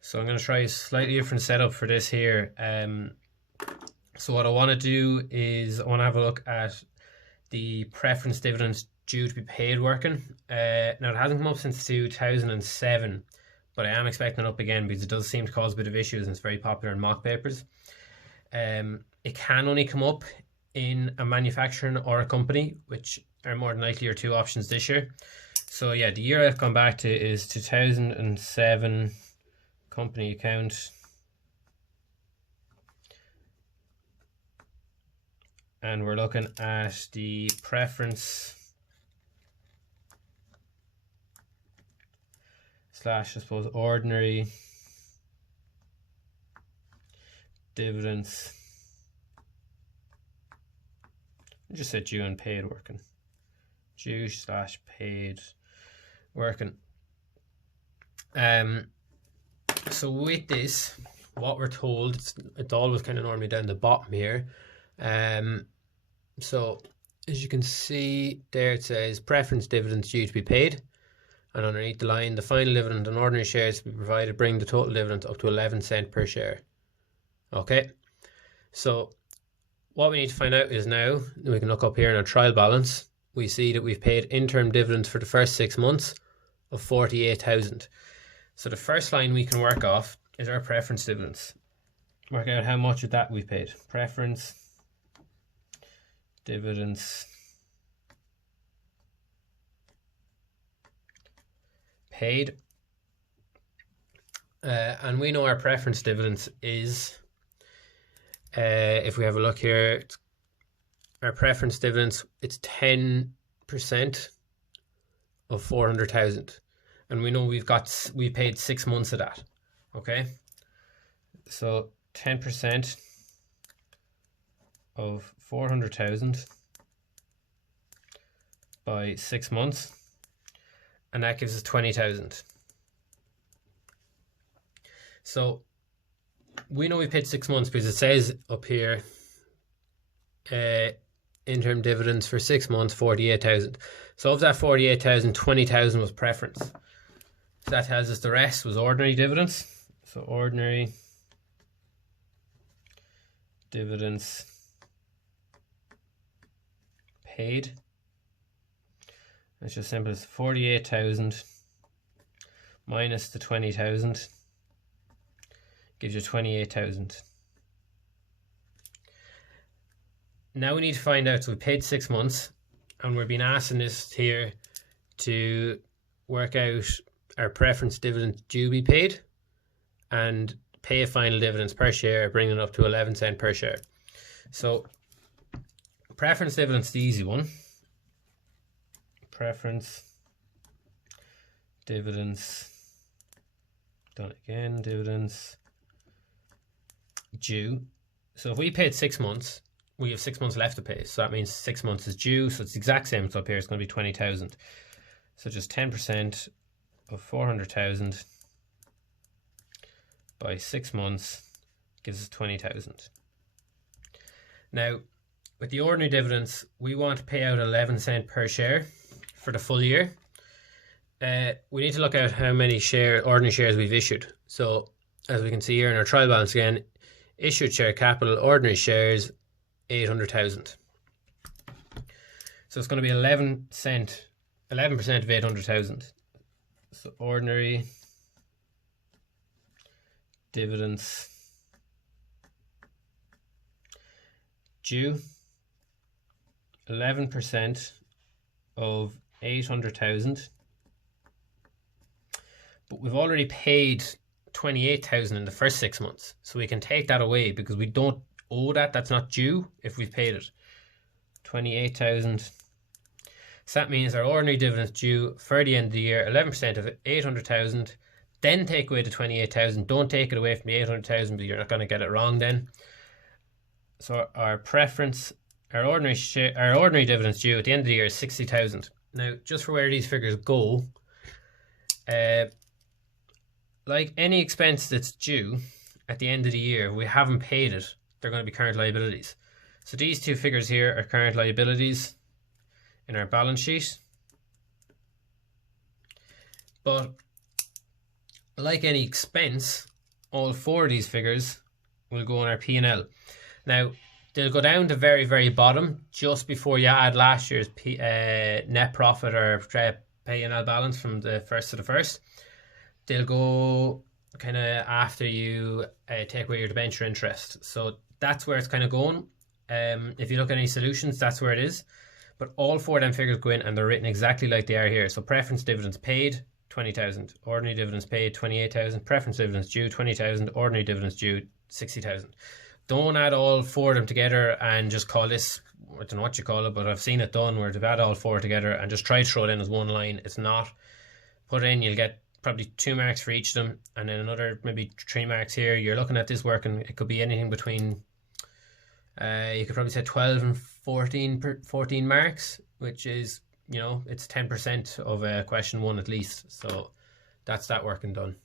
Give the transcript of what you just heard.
So I'm going to try a slightly different setup for this here. So what I want to do is I want to have a look at the preference dividends due to be paid working. Now it hasn't come up since 2007, but I am expecting it up again because it does seem to cause a bit of issues and it's very popular in mock papers. It can only come up in a manufacturing or a company, which are more than likely your two options this year. So yeah, the year I've gone back to is 2007, company account. And we're looking at the preference / I suppose ordinary dividends. Just say due and paid working. Due / paid working. So with this, what we're told, it's always kind of normally down the bottom here. So as you can see there, it says preference dividends due to be paid, and underneath the line, the final dividend on ordinary shares to be provided, bring the total dividend up to 11 cents per share. Okay, so what we need to find out is now, we can look up here in our trial balance, we see that we've paid interim dividends for the first 6 months of 48,000. So the first line we can work off is our preference dividends. Work out how much of that we've paid. Preference dividends paid. And we know our preference dividends is, if we have a look here, our preference dividends, it's 10% of 400,000. And we know we paid 6 months of that. Okay. So 10% of 400,000 by 6 months, and that gives us 20,000. So we know we paid 6 months because it says up here, interim dividends for 6 months, 48,000. So of that 48,000, 20,000 was preference. So that tells us the rest was ordinary dividends. So ordinary dividends paid. It's just simple as 48,000 minus the 20,000 gives you 28,000. Now we need to find out, so we paid 6 months, and we're being asked in this here to work out our preference dividend due be paid and pay a final dividends per share, bringing it up to 11 cents per share. So preference dividends, the easy one. Preference dividends, done again, dividends due. So if we paid 6 months, we have 6 months left to pay. So that means 6 months is due. So it's the exact same. So up here it's going to be 20,000. So just 10% of 400,000 by 6 months gives us 20,000. Now, with the ordinary dividends, we want to pay out 11 cents per share for the full year. We need to look at how many ordinary shares we've issued. So as we can see here in our trial balance again, issued share capital, ordinary shares, 800,000. So it's going to be 11% of 800,000. So ordinary dividends due, 11% of 800,000, but we've already paid 28,000 in the first 6 months, so we can take that away because we don't owe that. That's not due if we've paid it. 28,000. So that means our ordinary dividends due for the end of the year, 11% of 800,000. Then take away the 28,000. Don't take it away from the 800,000, but you're not going to get it wrong then. So our ordinary dividends due at the end of the year is 60,000. Now, just for where these figures go, like any expense that's due at the end of the year, if we haven't paid it, they're going to be current liabilities. So these two figures here are current liabilities in our balance sheet. But like any expense, all 4 of these figures will go on our P&L. Now, they'll go down to very, very bottom just before you add last year's net profit or P&L balance from the first to the first. They'll go kind of after you take away your debenture interest. So that's where it's kind of going. If you look at any solutions, that's where it is. But all 4 of them figures go in and they're written exactly like they are here. So preference dividends paid, 20,000. Ordinary dividends paid, 28,000. Preference dividends due, 20,000. Ordinary dividends due, 60,000. Don't add all 4 of them together and just call this, I don't know what you call it, but I've seen it done where they've add all 4 together and just try to throw it in as one line. It's not. Put it in, you'll get probably 2 marks for each of them and then another maybe 3 marks here. You're looking at this working, it could be anything between, you could probably say 12 and 14 marks, which is, you know, it's 10% of question 1 at least. So that's that working done.